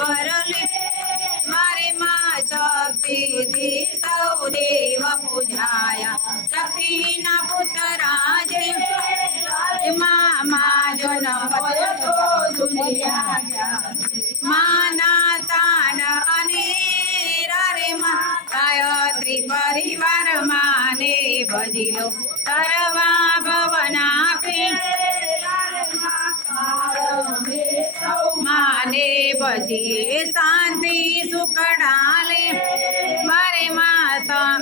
વરલે મારે માં શક્તિથી સૌ દેવ પૂજાયા. શક્તિના પુત્રા જે મામા જન્મ માના તાન અને રે માં ગાયત્રી પરિવાર માને ભજી લો સર્વા ભવના પ્રેમ ભજીએ શાંતિ સુખડાલે મારે માતા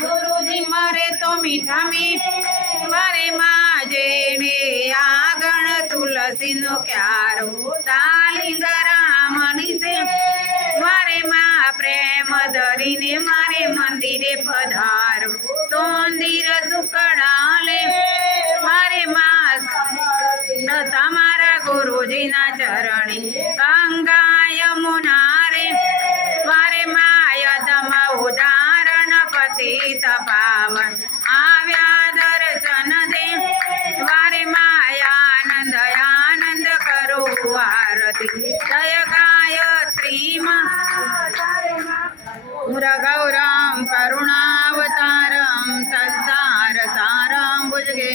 ગુરુજી, મારે તો મીઠા મારે માં જેને આગણ તુલસીનો ક્યારો તાલિંગ રામની છે. મારે મા પ્રેમ ધરીને મારે મંદિરે પધારો. સોંદિર સુકડાલે ગુરુજીના ચરણી. ગંગા યમુના રે મારે માય તમ ઉદાહરણ પતિત પાવન. આવ્યા દર્શન દે મારે માયા આનંદ કરો આરતી. જય ગાયત્રી ગૌરમ કરુણાવતારમ, સંસાર સારામ ભુજગે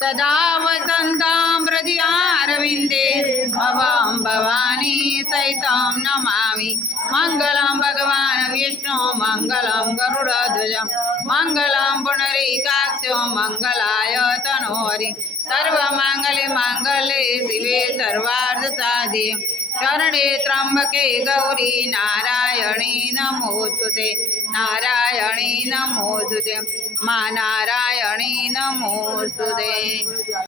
સદા વસંતાં सहितं नमामि मङ्गलं भगवान् विष्णु मङ्गलं गरुडध्वजं मङ्गलं पुनरीकाक्षो मङ्गलाय तनोहरि सर्वमाङ्गले माङ्गले शिवे सर्वार्थसाधे शरणे त्र्यम्बके गौरी नारायणी नमोऽस्तु ते नारायणी नमोऽस्तु ते मा नारायणी नमोऽस्तु ते